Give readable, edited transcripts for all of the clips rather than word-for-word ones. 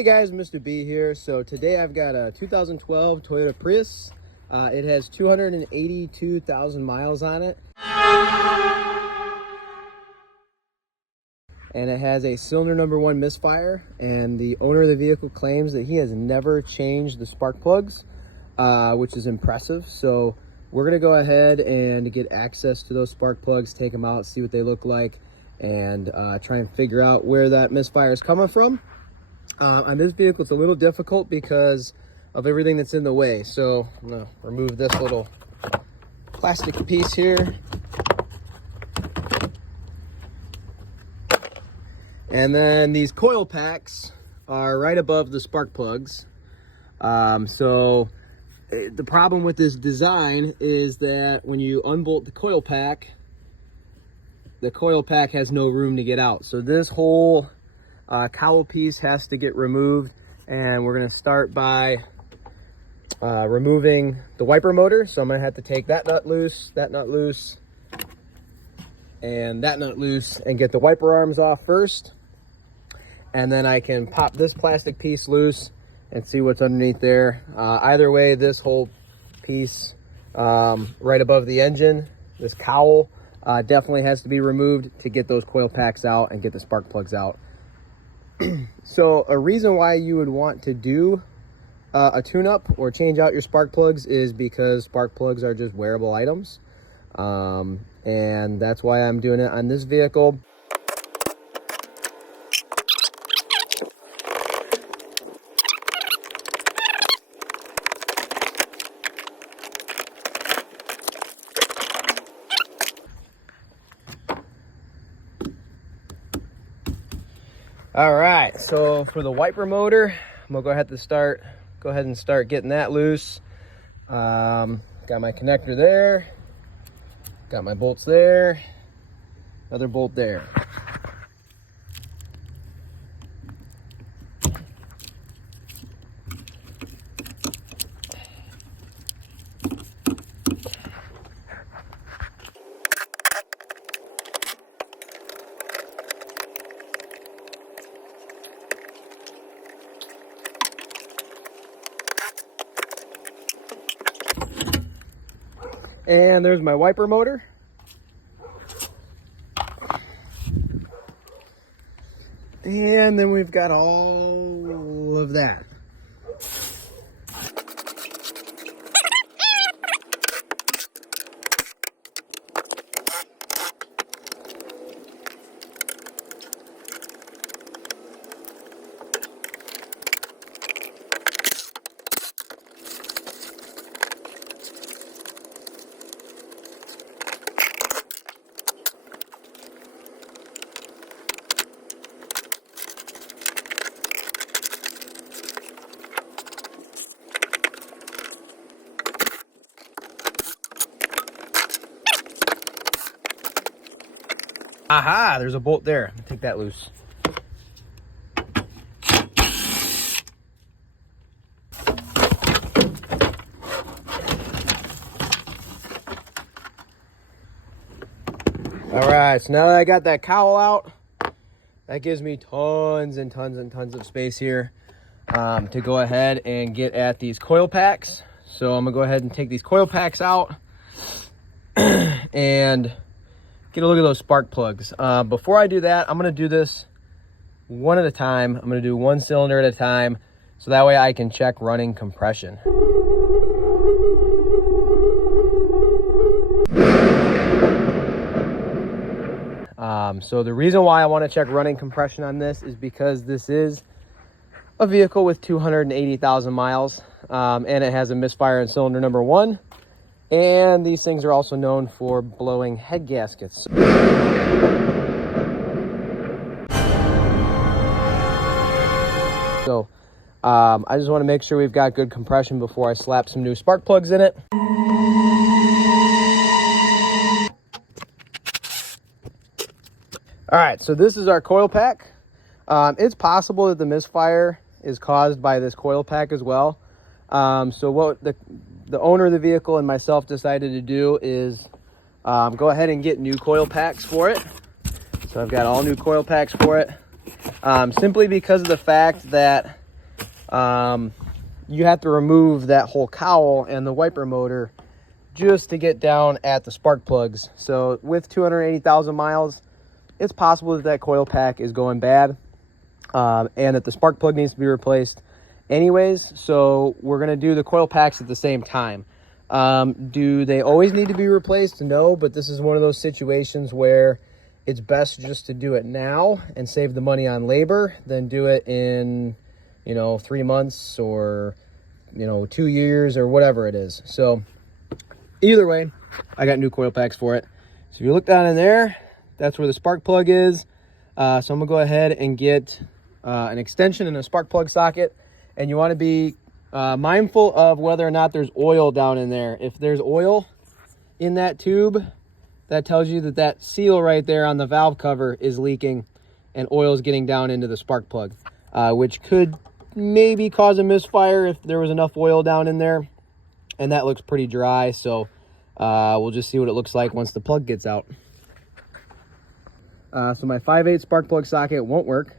Hey guys, Mr. B here. So today I've got a 2012 Toyota Prius. It has 282,000 miles on it. And it has a cylinder number 1 misfire, and the owner of the vehicle claims that he has never changed the spark plugs, which is impressive. So we're gonna go ahead and get access to those spark plugs, take them out, see what they look like, and try and figure out where that misfire is coming from. On this vehicle, it's a little difficult because of everything that's in the way. So I'm gonna remove this little plastic piece here. And then these coil packs are right above the spark plugs. So the problem with this design is that when you unbolt the coil pack has no room to get out. So this whole cowl piece has to get removed, and we're going to start by removing the wiper motor. So I'm going to have to take that nut loose, and that nut loose, and get the wiper arms off first, and then I can pop this plastic piece loose and see what's underneath there. Either way, this whole piece right above the engine, this cowl, definitely has to be removed to get those coil packs out and get the spark plugs out. So a reason why you would want to do a tune-up or change out your spark plugs is because spark plugs are just wearable items. And that's why I'm doing it on this vehicle. All right, so for the wiper motor, I'm gonna go ahead and start getting that loose. Got my connector there, got my bolts there, another bolt there. And there's my wiper motor. And then we've got all of that. Aha, there's a bolt there. Take that loose. All right, so now that I got that cowl out, that gives me tons and tons and tons of space here to go ahead and get at these coil packs. So I'm gonna go ahead and take these coil packs out and get a look at those spark plugs. Before I do that, I'm gonna do this one at a time. I'm gonna do one cylinder at a time, so that way I can check running compression. So the reason why I wanna check running compression on this is because this is a vehicle with 280,000 miles, and it has a misfire in cylinder number 1. And these things are also known for blowing head gaskets. So I just want to make sure we've got good compression before I slap some new spark plugs in it. All right, so this is our coil pack. It's possible that the misfire is caused by this coil pack as well. So what the owner of the vehicle and myself decided to do is go ahead and get new coil packs for it. So I've got all new coil packs for it, simply because of the fact that you have to remove that whole cowl and the wiper motor just to get down at the spark plugs. So with 280,000 miles, it's possible that that coil pack is going bad, and that the spark plug needs to be replaced anyways. So we're going to do the coil packs at the same time. Do they always need to be replaced? No, but this is one of those situations where it's best just to do it now and save the money on labor than do it in, 3 months or, 2 years or whatever it is. So either way, I got new coil packs for it. So if you look down in there, that's where the spark plug is. So I'm gonna go ahead and get an extension and a spark plug socket. And you wanna be mindful of whether or not there's oil down in there. If there's oil in that tube, that tells you that that seal right there on the valve cover is leaking and oil is getting down into the spark plug, which could maybe cause a misfire if there was enough oil down in there. And that looks pretty dry, so we'll just see what it looks like once the plug gets out. So my 5/8 spark plug socket won't work.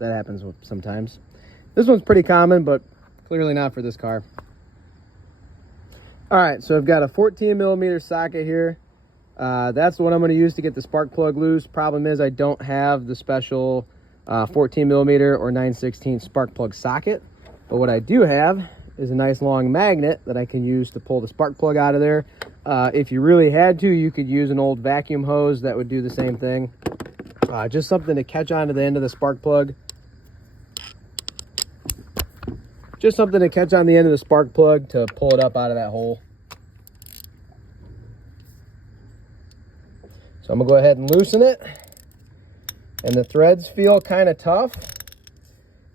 That happens sometimes. This one's pretty common, but clearly not for this car. All right, so I've got a 14 millimeter socket here. That's the one I'm going to use to get the spark plug loose. Problem is I don't have the special 14 millimeter or 9/16 spark plug socket, but what I do have is a nice long magnet that I can use to pull the spark plug out of there. If you really had to, you could use an old vacuum hose that would do the same thing. Just something to catch onto the end of the spark plug. Just something to catch on the end of the spark plug to pull it up out of that hole. So I'm gonna go ahead and loosen it. And the threads feel kind of tough.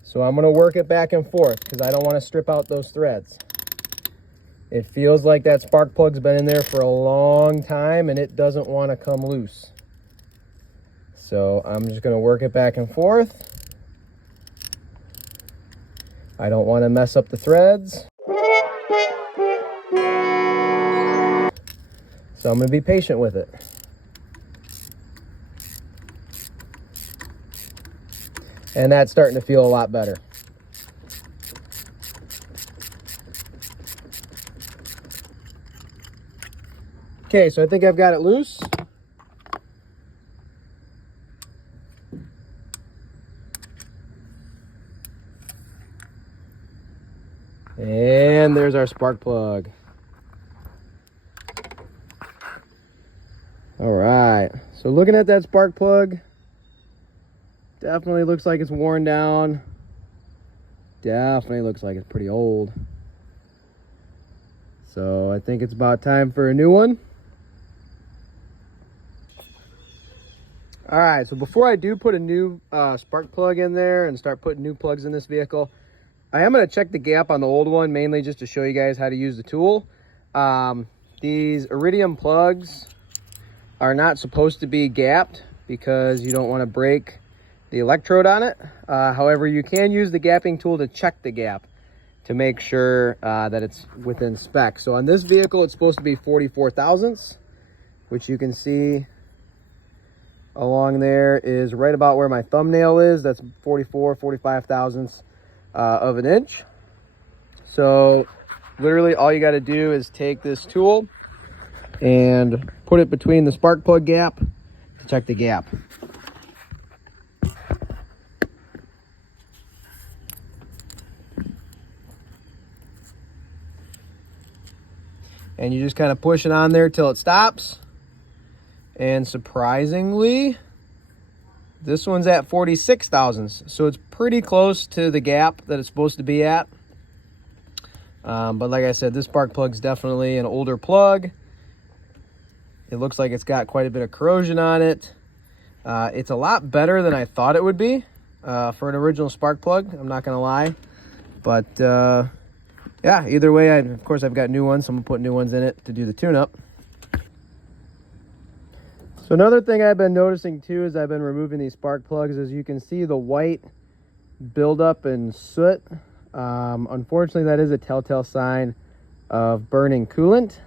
So I'm gonna work it back and forth because I don't want to strip out those threads. It feels like that spark plug's been in there for a long time and it doesn't want to come loose. So I'm just gonna work it back and forth. I don't want to mess up the threads. So I'm gonna be patient with it. And that's starting to feel a lot better. Okay, so I think I've got it loose. And there's our spark plug. All right, so looking at that spark plug, definitely looks like it's worn down. Definitely looks like it's pretty old. So I think it's about time for a new one. All right, so before I do put a new spark plug in there and start putting new plugs in this vehicle, I am going to check the gap on the old one, mainly just to show you guys how to use the tool. These iridium plugs are not supposed to be gapped because you don't want to break the electrode on it. However, you can use the gapping tool to check the gap to make sure that it's within spec. So on this vehicle, it's supposed to be 44 thousandths, which you can see along there is right about where my thumbnail is. That's 45 thousandths of an inch. So literally all you got to do is take this tool and put it between the spark plug gap to check the gap. And you just kind of push it on there till it stops. And surprisingly, this one's at 46 thousandths. So it's pretty close to the gap that it's supposed to be at. But like I said, this spark plug's definitely an older plug. It looks like it's got quite a bit of corrosion on it. It's a lot better than I thought it would be for an original spark plug. I'm not gonna lie. But yeah, either way, of course I've got new ones, so I'm gonna put new ones in it to do the tune-up. So another thing I've been noticing too as I've been removing these spark plugs is you can see the white buildup and soot. Unfortunately, that is a telltale sign of burning coolant.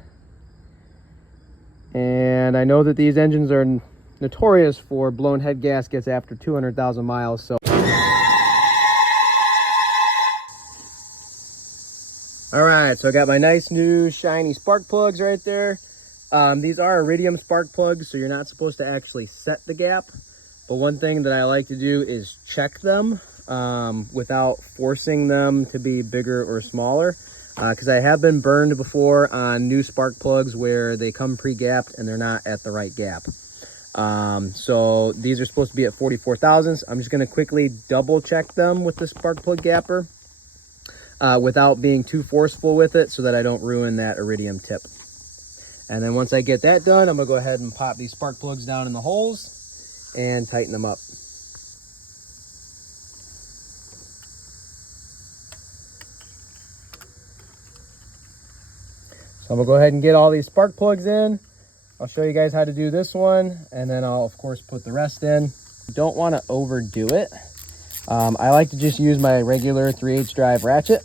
And I know that these engines are notorious for blown head gaskets after 200,000 miles. So right, so I got my nice new shiny spark plugs right there. These are iridium spark plugs, so you're not supposed to actually set the gap. But one thing that I like to do is check them without forcing them to be bigger or smaller. Because I have been burned before on new spark plugs where they come pre-gapped and they're not at the right gap. So these are supposed to be at 44 thousandths. I'm just going to quickly double check them with the spark plug gapper without being too forceful with it so that I don't ruin that iridium tip. And then once I get that done, I'm going to go ahead and pop these spark plugs down in the holes and tighten them up. So I'm going to go ahead and get all these spark plugs in. I'll show you guys how to do this one, and then I'll of course put the rest in. You don't want to overdo it. I like to just use my regular 3/8 drive ratchet.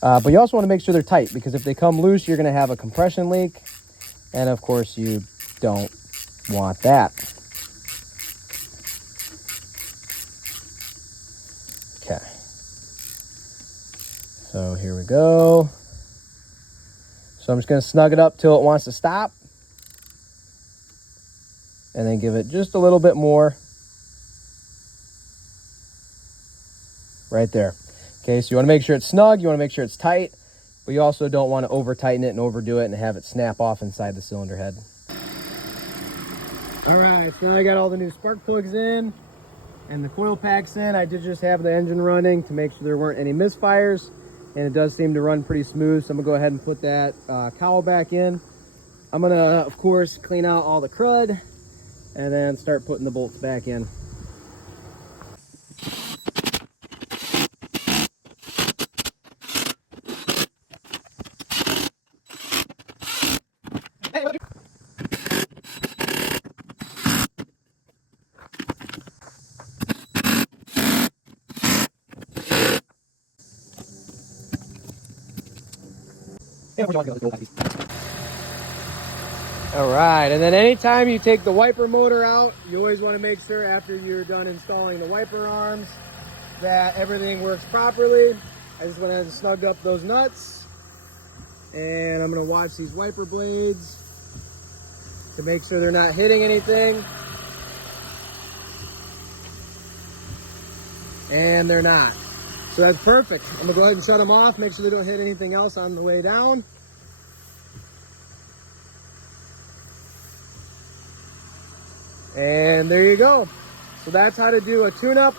But you also want to make sure they're tight, because if they come loose, you're going to have a compression leak. And of course, you don't want that. Okay. So here we go. So I'm just going to snug it up till it wants to stop. And then give it just a little bit more. Right there. Okay, so you want to make sure it's snug, you want to make sure it's tight, but you also don't want to over tighten it and overdo it and have it snap off inside the cylinder head. All right, so now I got all the new spark plugs in and the coil packs in. I did just have the engine running to make sure there weren't any misfires, and it does seem to run pretty smooth. So I'm gonna go ahead and put that cowl back in. I'm gonna, of course, clean out all the crud and then start putting the bolts back in. All right, and then anytime you take the wiper motor out, you always want to make sure after you're done installing the wiper arms that everything works properly. I just went ahead and snugged up those nuts, and I'm going to watch these wiper blades to make sure they're not hitting anything. And they're not. So that's perfect. I'm going to go ahead and shut them off, make sure they don't hit anything else on the way down. And there you go. So that's how to do a tune-up